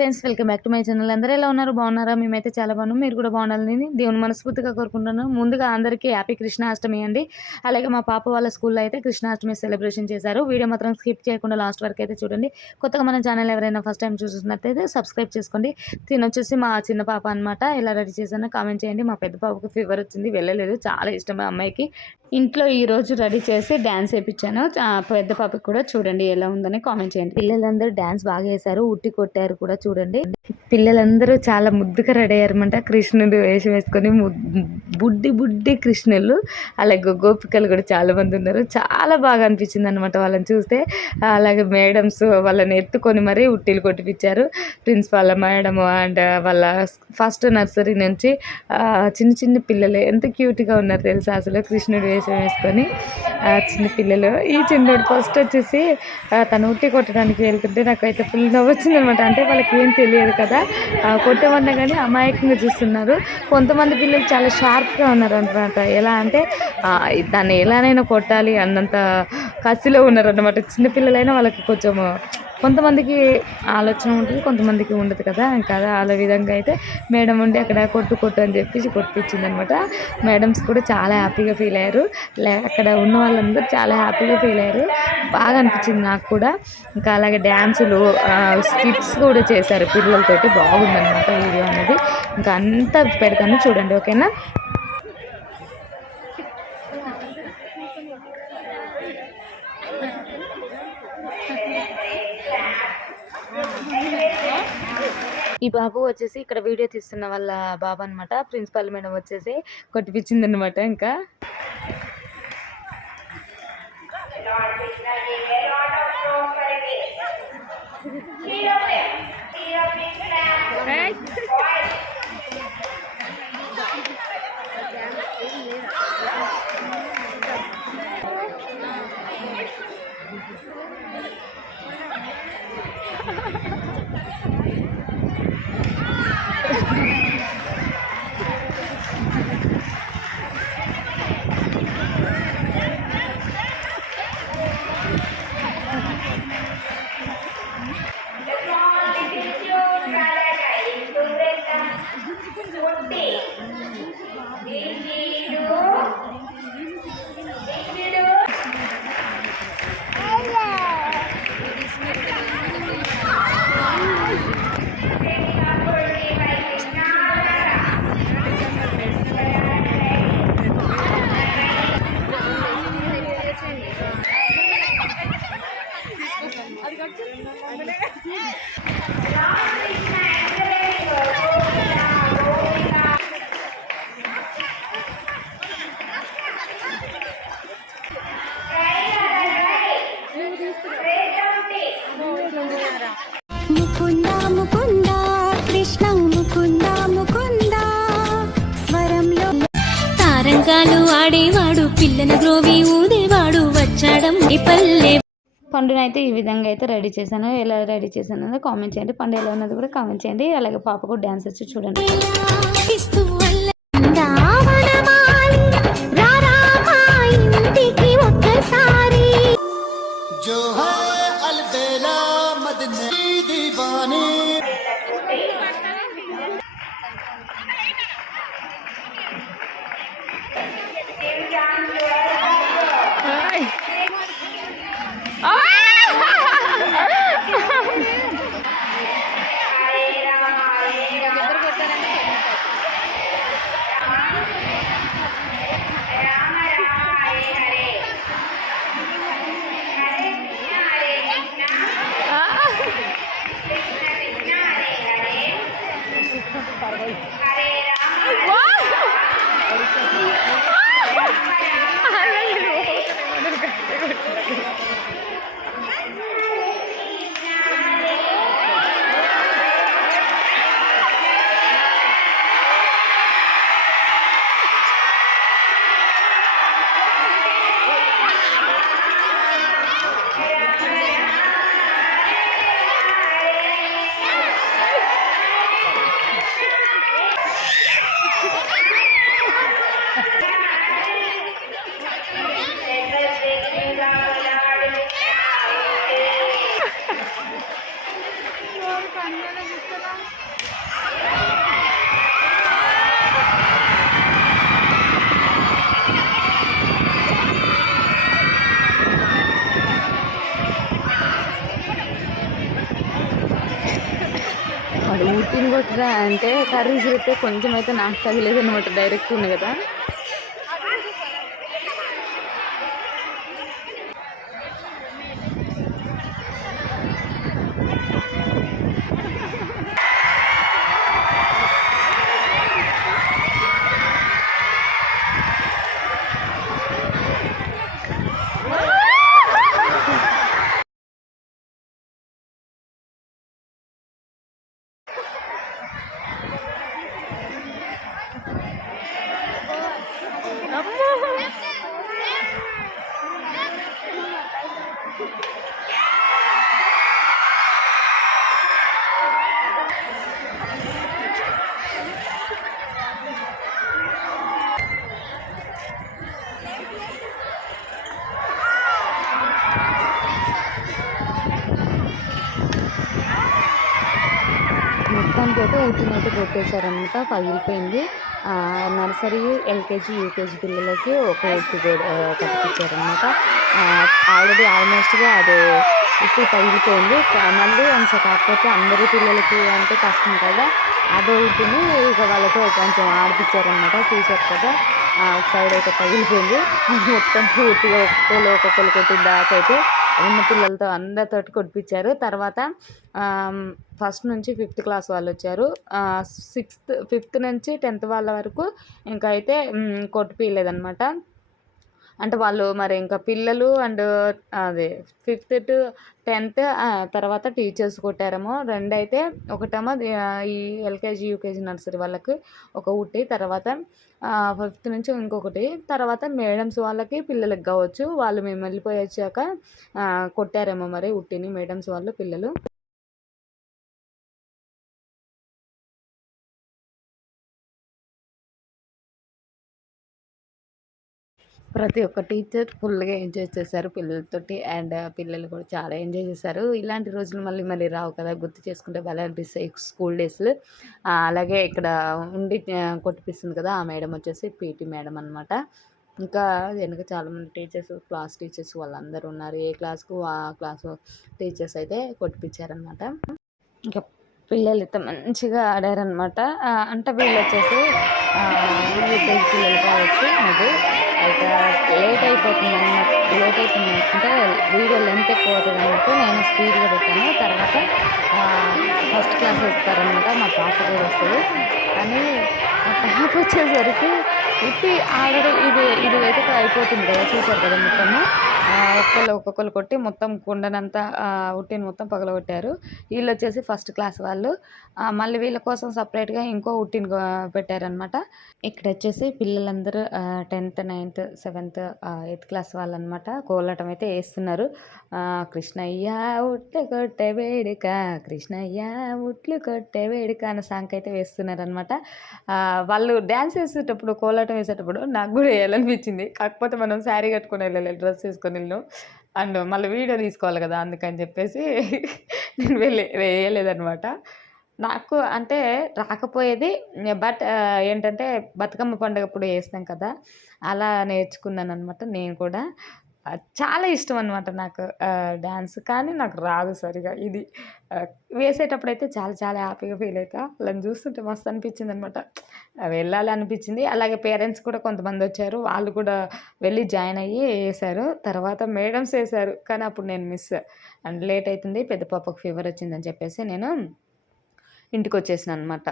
Friends, welcome back to my channel. అందరూ ఎలా ఉన్నారు? బాగున్నారా? మేమైతే చాలా బాగున్నాం. మీరు కూడా బాగుండాలని దేవుని మనస్ఫూర్తిగా కోరుకుంటున్నాను. ముందుగా అందరికీ హ్యాపీ కృష్ణాష్టమి అండి. అలాగే మా పాప వాళ్ళ స్కూల్లో అయితే కృష్ణాష్టమి సెలబ్రేషన్ చేశారు. వీడియో మాత్రం స్కిప్ చేయకుండా లాస్ట్ వరకు అయితే చూడండి. కొత్తగా మన ఛానల్ ఎవరైనా ఫస్ట్ టైం చూస్తున్నట్టయితే సబ్స్క్రైబ్ చేసుకోండి. తినొచ్చేసి మా చిన్న పాప అనమాట. ఎలా రెడీ చేశానో కామెంట్ చేయండి. మా పెద్ద పాపకు ఫీవర్ వచ్చింది, వెళ్ళలేదు. చాలా ఇష్టం అమ్మాయికి. ఇంట్లో ఈరోజు రెడీ చేసి డ్యాన్స్ వేయించాను. పెద్ద పాపకి కూడా చూడండి ఎలా ఉందని కామెంట్ చేయండి. పిల్లలందరూ డ్యాన్స్ బాగా వేశారు, ఉట్టి కొట్టారు కూడా చూడండి. పిల్లలందరూ చాలా ముద్దుగా రెడీ అయ్యారన్నమాట. కృష్ణుడు వేషం వేసుకొని బుడ్డి బుడ్డి కృష్ణులు, అలాగే గోపికలు కూడా చాలా మంది ఉన్నారు. చాలా బాగా అనిపించింది అనమాట వాళ్ళని చూస్తే. అలాగే మేడమ్స్ వాళ్ళని ఎత్తుకొని మరీ ఉట్టిలు కొట్టిపించారు. ప్రిన్సిపాల్ మేడం అండ్ వాళ్ళ ఫస్ట్ నర్సరీ నుంచి చిన్న చిన్న పిల్లలు ఎంత క్యూట్గా ఉన్నారు తెలుసా అసలు. కృష్ణుడు వేషం వేసుకొని చిన్న పిల్లలు. ఈ చిన్నోడు ఫస్ట్ వచ్చేసి తను ఉట్టి కొట్టడానికి వెళ్తుంటే నాకైతే ఫుల్ నవ్వు వచ్చిందనమాట. అంటే వాళ్ళకి ఏం తెలియదు కదా, కొట్టమన్నా కానీ అమాయకంగా చూస్తున్నారు. కొంతమంది పిల్లలు చాలా షార్ప్గా ఉన్నారు అనమాట. ఎలా అంటే దాన్ని ఎలానైనా కొట్టాలి అన్నంత కసిలో ఉన్నారన్నమాట. చిన్నపిల్లలైనా వాళ్ళకి కొంచెం కొంతమందికి ఆలోచన ఉంటుంది, కొంతమందికి ఉండదు కదా. ఇంకా అలా విధంగా అయితే మేడం ఉండి అక్కడ కొట్టు అని చెప్పేసి కొట్టించింది అనమాట. మేడమ్స్ కూడా చాలా హ్యాపీగా ఫీల్ అయ్యారు. అక్కడ ఉన్న వాళ్ళందరూ చాలా హ్యాపీగా ఫీల్ అయ్యారు. బాగా అనిపించింది నాకు కూడా. ఇంకా అలాగే డ్యాన్సులు, స్కిట్స్ కూడా చేశారు పిల్లలతోటి. బాగుందన్నమాట వీడియో అనేది. ఇంకా అంతా పెడతాను చూడండి, ఓకేనా. ఈ బాబు వచ్చేసి ఇక్కడ వీడియో తీస్తున్న వాళ్ళ బాబు అనమాట. ప్రిన్సిపల్ మేడం వచ్చేసి కొట్టిపించింది అనమాట. ఇంకా తారంగాలు ఆడేవాడు, పిల్లల గ్రోవి ఊదేవాడు, వచ్చాడమ్మి పల్లె. పండునైతే ఈ విధంగా అయితే రెడీ చేశాను. ఎలా రెడీ చేశాను కామెంట్ చేయండి. పండు ఎలా ఉన్నది కూడా కామెంట్ చేయండి. అలాగే పాపకు డ్యాన్స్ వచ్చి చూడండి. అంటే కర్రీస్ అయితే కొంచెం అయితే నాకు తగిలేదు అనమాట, డైరెక్ట్ ఉంది కదా. మొత్తానికి అయితే ఊటినైతే కొట్టేశారనమాట, పగిలిపోయింది. నర్సరీ, ఎల్కేజీ, యూకేజీ పిల్లలకి ఒక ఊటి కట్టించారనమాట. ఆల్రెడీ ఆల్మోస్ట్గా అది ఉట్టి పగిలిపోయింది. మళ్ళీ కాకపోతే అందరి పిల్లలకి అంటే కష్టం కదా, అదే ఊటిని ఇక వాళ్ళతో కొంచెం ఆడిపించారనమాట. చూసారు కదా, ఒక సైడ్ అయితే పగిలిపోయింది. మొత్తం పూర్తిగా ఒక్కొక్కరు కొట్టిన దాకా అయితే ఉన్న పిల్లలతో అందరితోటి కొట్టిపించారు. తర్వాత ఫస్ట్ నుంచి 5th క్లాస్ వాళ్ళు వచ్చారు. 5th నుంచి 10th వాళ్ళ వరకు ఇంకా అయితే కొట్టిపియలేదన్నమాట. అంటే వాళ్ళు మరి ఇంకా పిల్లలు అండ్ అదే 5th to 10th తర్వాత టీచర్స్ కొట్టారేమో. రెండైతే ఒకటేమో ఈ ఎల్కేజీ, యూకేజీ, నర్సరీ వాళ్ళకి ఒక ఊటి, తర్వాత 5th నుంచి ఇంకొకటి, తర్వాత మేడమ్స్ వాళ్ళకి పిల్లలకి కావచ్చు, వాళ్ళు మేము వెళ్ళిపోయి వచ్చాక కొట్టారేమో మరి ఉట్టిని మేడమ్స్ వాళ్ళు పిల్లలు. ప్రతి ఒక్క టీచర్ ఫుల్గా ఎంజాయ్ చేశారు పిల్లలతోటి, అండ్ పిల్లలు కూడా చాలా ఎంజాయ్ చేశారు. ఇలాంటి రోజులు మళ్ళీ మళ్ళీ రావు కదా, గుర్తు చేసుకుంటే భలే అనిపిస్తాయి స్కూల్ డేస్లు. అలాగే ఇక్కడ ఉండి కొట్టిపిస్తుంది కదా, ఆ మేడం వచ్చేసి పీటీ మేడం అనమాట. ఇంకా వెనక చాలామంది టీచర్స్, క్లాస్ టీచర్స్ వాళ్ళందరూ ఉన్నారు. ఏ క్లాస్కు ఆ క్లాసు టీచర్స్ అయితే కొట్టిపించారనమాట. ఇంకా పిల్లలు అయితే మంచిగా ఆడారనమాట. అంటే వీళ్ళు వచ్చేసి యూకేజీ పిల్లలు కావచ్చు. అది అయితే లేట్ అయిపోతుంది అంటే వీడియో లెంత్ ఎక్కువ అవుతుంది అన్నట్టు నేను స్పీడ్గా పెట్టాను. తర్వాత ఫస్ట్ క్లాస్ వస్తారనమాట, మా పాప కూడా వస్తుంది. కానీ మా పాప వచ్చేసరికి ఉట్టి ఆల్రెడీ ఇది అయితే అయిపోతుంది కదా, చూసారు కదా మొత్తము. ఒక్కొక్కరు కొట్టి మొత్తం కుండనంతా ఉట్టిని మొత్తం పగలగొట్టారు. వీళ్ళు వచ్చేసి ఫస్ట్ క్లాస్ వాళ్ళు. మళ్ళీ వీళ్ళ కోసం సపరేట్గా ఇంకో ఉట్టిని పెట్టారనమాట. ఇక్కడ వచ్చేసి పిల్లలందరూ 10th, 9th, 7th, 8th class వాళ్ళనమాట. కోలాటం అయితే వేస్తున్నారు. కృష్ణయ్య ఉట్లు కొట్టే వేడుక, కృష్ణయ్య ఉట్లు కొట్టే వేడుక అనే సాంగ్ అయితే వేస్తున్నారనమాట. వాళ్ళు డ్యాన్స్ వేసేటప్పుడు, కోలాటం వేసేటప్పుడు నాకు కూడా వేయాలనిపించింది. కాకపోతే మనం శారీ కట్టుకొని వెళ్ళాలి, డ్రెస్ వేసుకొని వెళ్ళాం. అండ్ మళ్ళీ వీడియో తీసుకోవాలి కదా, అందుకని చెప్పేసి నేను వేయలేదనమాట. నాకు అంటే రాకపోయేది, బట్ ఏంటంటే బతుకమ్మ పండుగప్పుడు వేస్తాం కదా, అలా నేర్చుకున్నాను అనమాట నేను కూడా. చాలా ఇష్టం అనమాట నాకు డ్యాన్స్, కానీ నాకు రాదు సరిగా. ఇది వేసేటప్పుడు అయితే చాలా చాలా హ్యాపీగా ఫీల్ అవుతా. వాళ్ళని చూస్తుంటే మస్తు అనిపించింది అనమాట, వెళ్ళాలి అనిపించింది. అలాగే పేరెంట్స్ కూడా కొంతమంది వచ్చారు, వాళ్ళు కూడా వెళ్ళి జాయిన్ అయ్యి వేసారు. తర్వాత మేడమ్స్ వేశారు, కానీ అప్పుడు నేను మిస్ అండ్ లేట్ అవుతుంది, పెద్ద పాపకు ఫీవర్ వచ్చిందని చెప్పేసి నేను ఇంటికి వచ్చేసిన అనమాట.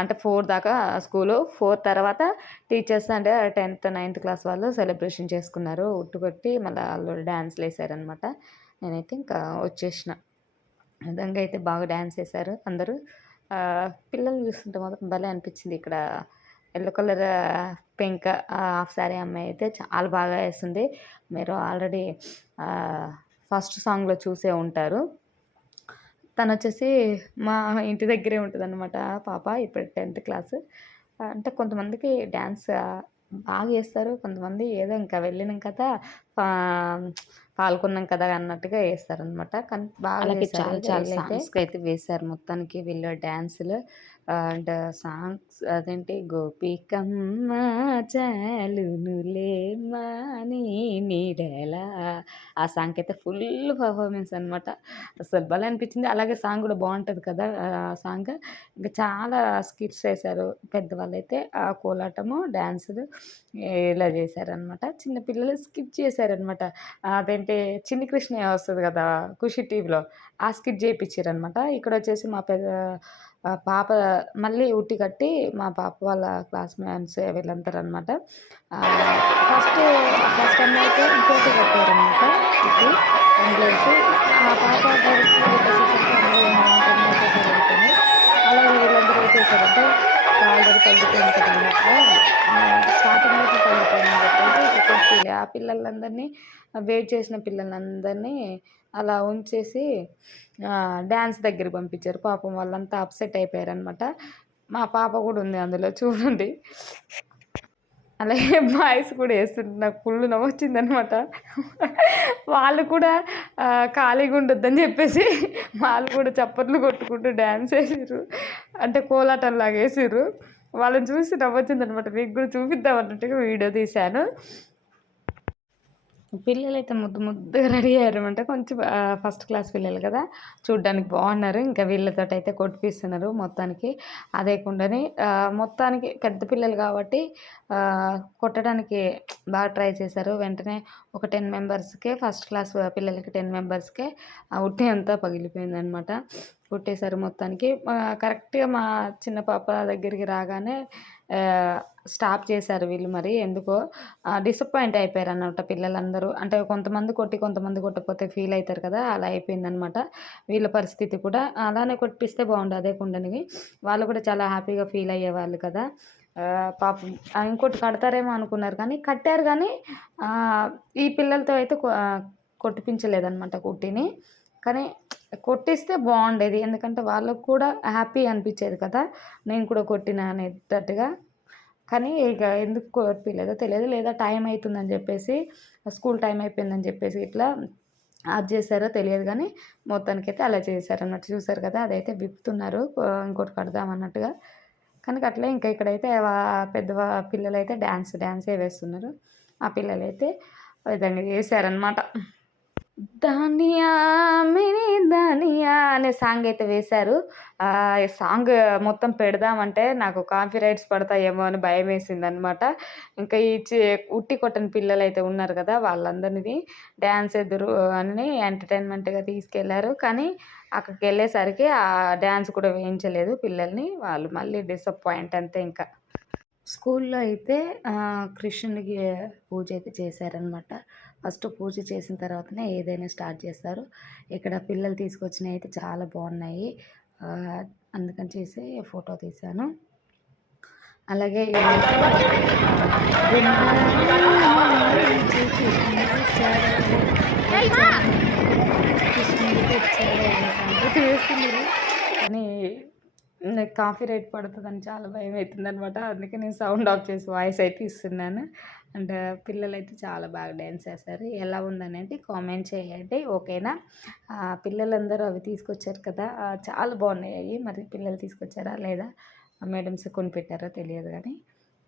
అంటే 4 దాకా స్కూలు, 4 తర్వాత టీచర్స్ అంటే 10th, 9th క్లాస్ వాళ్ళు సెలబ్రేషన్ చేసుకున్నారు. ఉట్టుకొట్టి మళ్ళీ వాళ్ళు డ్యాన్స్లు వేసారనమాట. నేనైతే ఇంకా వచ్చేసిన. విధంగా అయితే బాగా డ్యాన్స్ వేశారు అందరూ. పిల్లలు చూస్తుంటే మాత్రం భలే అనిపించింది. ఇక్కడ yellow colour pink half sari అమ్మాయి అయితే చాలా బాగా వేస్తుంది. మీరు ఆల్రెడీ ఫస్ట్ సాంగ్లో చూసే ఉంటారు. తను వచ్చేసి మా ఇంటి దగ్గరే ఉంటుందన్నమాట పాప. ఇప్పుడు 10th క్లాస్. అంటే కొంతమందికి డ్యాన్స్ బాగా చేస్తారు, కొంతమంది ఏదో ఇంకా వెళ్ళినాం కదా, పాల్గొన్నాం కదా అన్నట్టుగా వేస్తారనమాట. కానీ బాగా చాలా చాలా సాంగ్స్కి అయితే వేశారు మొత్తానికి వీళ్ళు డ్యాన్సులు. అండ్ సాంగ్స్ అదేంటి 'గోపికమ్మ చాలునులే నీ నీడలా' ఆ సాంగ్‌కైతే ఫుల్ పర్ఫార్మెన్స్ అనమాట. అసలు భలే అనిపించింది. అలాగే సాంగ్ కూడా బావుంటది కదా! సాంగ్. ఇంకా చాలా స్కిట్స్ ఏశారు. పెద్దవాళ్ళైతే కోలాటము, డాన్సులు ఇలా చేశారనమాట. చిన్న పిల్లలు స్కిట్ చేశారనమాట. అదేంటి 'చిన్ని కృష్ణయ్య' వస్తది కదా! 'ఖుషి టీవీలో' ఆ స్కిట్ చేపిచ్చిరనమాట. ఇక్కడొచ్చేసి మా పాప మళ్ళీ ఉట్టి కట్టి మా పాప వాళ్ళ క్లాస్‌మేట్స్ వీళ్ళందరనమాట. ఫస్ట్ ఫస్ట్ అమ్మాయికి ఇంకోటి కట్టారనమాట ఉట్టి ఎంబ్లెమ్స్. ఆ పాప డైరెక్ట్‌గా పెట్టేసేసరికి అందరూ ఏమనుకుంటున్నారో పడిపోయింది. అలాగే వీళ్ళందరూ ఏం చేశారంటే ఆల్రెడీ తగ్గిపోయింది కదా అన్నట్టుగా స్టార్టింగ్‌లోనే తగ్గిపోయిందని చెప్పేసి ఇక కొట్టిలే. ఆ పిల్లలందరినీ వెయిట్ చేసిన పిల్లలందరినీ అలా ఉంచేసి డాన్స్ దగ్గరికి పంపించారు. పాపం వాళ్ళంతా అప్సెట్ అయిపోయారనమాట. మా పాప కూడా ఉంది అందులో చూడండి. అలాగే బాయ్స్ కూడా ఏస్తుంటే నాకు ఫుల్ నవ్వొచ్చిందనమాట. వాళ్ళు కూడా ఖాళీగా ఉండొద్దని చెప్పేసి వాళ్ళు కూడా చప్పట్లు కొట్టుకుంటూ డాన్స్ ఏసిర్రు. అంటే కోలాటంలాగా ఏసిర్రు. వాళ్ళని చూసి నవ్వొచ్చిందనమాట. మీకు కూడా చూపిద్దాం అన్నట్టుగా వీడియో తీశాను. పిల్లలైతే ముద్దు ముద్దుగా రెడీ అయ్యారనమాట. కొంచెం ఫస్ట్ క్లాస్ పిల్లలు కదా! చూడ్డానికి బాగున్నారు. ఇంకా వీళ్ళతోటైతే కొట్టిపిస్తున్నారు మొత్తానికి. అదేకుండానే మొత్తానికి పెద్ద పిల్లలు కాబట్టి కొట్టడానికి బాగా ట్రై చేశారు. వెంటనే ఒక 10 మెంబర్స్‌కే ఫస్ట్ క్లాస్ పిల్లలకి 10 మెంబర్స్‌కే ఆ ఉట్టి అంతా పగిలిపోయిందనమాట. కొట్టేశారు మొత్తానికి. కరెక్ట్‌గా మా చిన్న పాప దగ్గరికి రాగానే స్టాప్ చేశారు వీళ్ళు మరి ఎందుకో. డిసప్పాయింట్ అయిపోయారనమాట పిల్లలందరూ. అంటే కొంతమంది కొట్టి, కొంతమంది కొట్టకపోతే ఫీల్ అయితారు కదా! అలా అయిపోయిందనమాట. వీళ్ళ పరిస్థితి కూడా. అలానే కొట్టిపిస్తే బావుండు అదే కుండనివి. వాళ్ళు కూడా చాలా హ్యాపీగా ఫీల్ అయ్యేవాళ్ళు కదా! పాపం ఇంకోటి కడతారేమో అనుకున్నారు కానీ కట్టారు గానీ ఈ పిల్లలతో అయితే కొట్టిపించలేదనమాట కుట్టిని. కానీ కొట్టిస్తే బావుండేది. ఎందుకంటే వాళ్ళకి కూడా హ్యాపీ అనిపిచ్చేది కదా! నేను కూడా కొట్టినా అనేటట్టుగా. కానీ ఇక ఎందుకు కొట్టియలేదో తెలియదు. లేదా టైం అయితుందని జెప్పేసి స్కూల్ టైం అయిపోయిందని జెప్పేసి ఇట్లా అది జేశారో తెలియదు గానీ మొత్తానికైతే అలా చేశారన్నట్టు. చూసారు కదా! అదైతే విప్పుతున్నారు ఇంకోటి కడదాం అన్నట్టుగా. కానీ కట్టలే. ఇంకా ఇక్కడైతే పిల్లలైతే డాన్సే వేస్తున్నారు. ఆ పిల్లలైతే ఆ విధంగా చేశారనమాట. 'దానియా మేరే దానియా' అనే సాంగ్ అయితే వేశారు. ఈ సాంగ్ మొత్తం పెడదామంటే నాకు కాపీరైట్స్ పడతాయేమో అని భయమేసిందనమాట. ఇంకా ఈ ఉట్టి కొట్టని పిల్లలైతే ఉన్నారు కదా! వాళ్ళందరిని డాన్స్ ఎదురు అని ఎంటర్‌టైన్‌మెంట్‌గా తీసుకెళ్లారు. కానీ అక్కడికెళ్ళేసరికి ఆ డాన్స్ కూడా వేయించలేదు పిల్లల్ని. వాళ్ళు మళ్ళీ డిసప్పాయింట్ అంతే ఇంకా. స్కూల్లో అయితే కృష్ణుడికి పూజ అయితే చేశారనమాట. ఫస్ట్ పూజ చేసిన తర్వాతనే ఏదైనా స్టార్ట్ చేస్తారు. ఇక్కడ పిల్లలు తీసుకొచ్చినవి అయితే చాలా బాగున్నాయి. ఆహ్, అందుకని చేసి ఫోటో తీశాను. అలాగే ఇవైతే బృందావనం నుంచి కృష్ణుడు తెచ్చాడే అనే సాంగ్ వేస్తున్నారు. కానీ నాకు కాపీరైట్ పడతదని చాలా భయమైతుందనమాట. అందుకే నేను సౌండ్ ఆఫ్ చేసి వాయిస్ అయితే ఇస్తున్నాను. అండ్ పిల్లలైతే చాలా బాగా డాన్స్ చేశారు. ఎలా ఉందనేది కామెంట్ చేయండి. ఓకేనా? పిల్లలందరూ అవి తీసుకొచ్చారు కదా! చాలా బాగున్నాయి అయి. మరి పిల్లలు తీసుకొచ్చారా లేదా? మేడమ్స్ కొనిపెట్టారో తెలియదు గానీ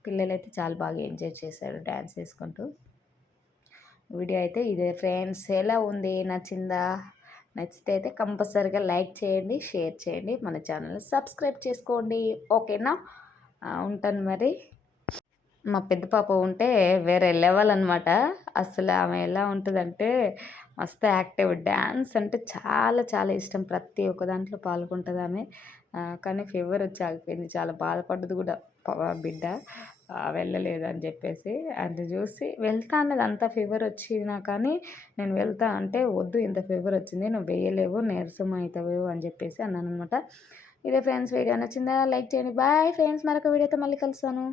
పిల్లలైతే చాలా బాగా ఎంజాయ్ చేశారు డాన్స్ చేసుకుంటూ. వీడియో అయితే ఇదే ఫ్రెండ్స్. ఎలా ఉంది? నచ్చిందా? నచ్చితే అయితే కంపల్సరీగా లైక్ చేయండి, షేర్ చేయండి, మన ఛానల్ని సబ్స్క్రైబ్ చేసుకోండి. ఓకేనా? ఉంటాను మరి. మా పెద్ద పాప ఉంటే వేరే లెవెల్ అనమాట. అసలు ఆమె ఎలా ఉంటదంటే మస్తు యాక్టివ్. డాన్స్ అంటే చాలా చాలా ఇష్టం. ప్రతి ఒక్క దాంట్లో పాల్గొంటదామె. కానీ ఫీవర్ వచ్చి ఆగిపోయింది. చాలా బాధపడ్డది కూడా బిడ్డ. వెళ్ళలేదు అని చెప్పేసి. అది చూసి వెళ్తా అన్నది అంత ఫీవర్ వచ్చినా కానీ నేను వెళ్తా అంటే వద్దు ఇంత ఫీవర్ వచ్చింది నువ్వు వేయలేవు నీరసం అవుతావు అని చెప్పేసి అన్నాననమాట. ఇదే ఫ్రెండ్స్ వీడియో నచ్చిందా? లైక్ చేయండి. Bye friends. మరొక వీడియోతో మళ్ళీ కలుస్తాను.